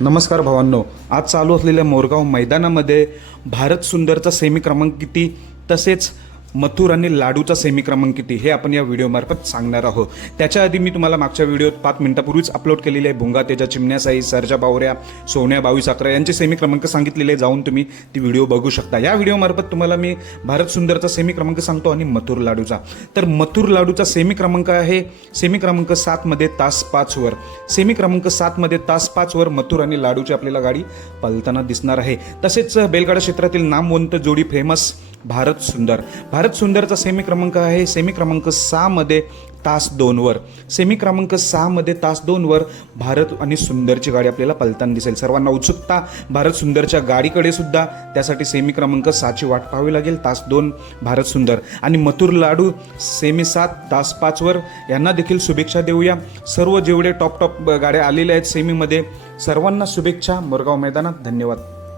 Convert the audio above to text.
नमस्कार भावांनो आज चालू असलेल्या मोरगाव मैदानामध्ये भारत सुंदरचा सेमी क्रमांक किती? तसेच मथुर आणि लाडूचा सेमी क्रमांक किती? हे आपण या व्हिडिओमार्फत सांगणार आहोत. त्याच्या आधी मी तुम्हाला मागच्या व्हिडिओत पाच मिनिटापूर्वीच अपलोड केलेले आहे. भुंगा तेजा चिमण्यासाई सरजा बावऱ्या सोन्या बावीस अकरा यांचे सेमी क्रमांक सांगितलेले जाऊन तुम्ही ती व्हिडिओ बघू शकता. या व्हिडिओमार्फत तुम्हाला मी भारत सुंदरचा सेमी क्रमांक सांगतो आणि मथुर लाडूचा. तर मथुर लाडूचा सेमी क्रमांक आहे. सेमी क्रमांक सातमध्ये तास पाचवर सेमी क्रमांक सातमध्ये तास पाचवर मथुर आणि लाडूची आपल्याला गाडी पलताना दिसणार आहे. तसेच बेलगाडा क्षेत्रातील नामवंत जोडी फेमस भारत सुंदर. भारत सुंदरचा सेमी क्रमांक आहे. सेमी क्रमांक सहामध्ये तास दोनवर सेमी क्रमांक सहामध्ये तास दोनवर भारत आणि सुंदरची गाडी आपल्याला पलताना दिसेल. सर्वांना उत्सुकता भारत सुंदरच्या गाडीकडे सुद्धा. त्यासाठी सेमी क्रमांक सहाची वाट पाहावी लागेल. तास दोन भारत सुंदर. आणि मथुर लाडू सेमी सात तास पाचवर यांना देखील शुभेच्छा देऊया. सर्व जेवढे टॉप टॉप गाड्या आलेल्या आहेत सेमीमध्ये सर्वांना शुभेच्छा. मोरगाव मैदानात धन्यवाद.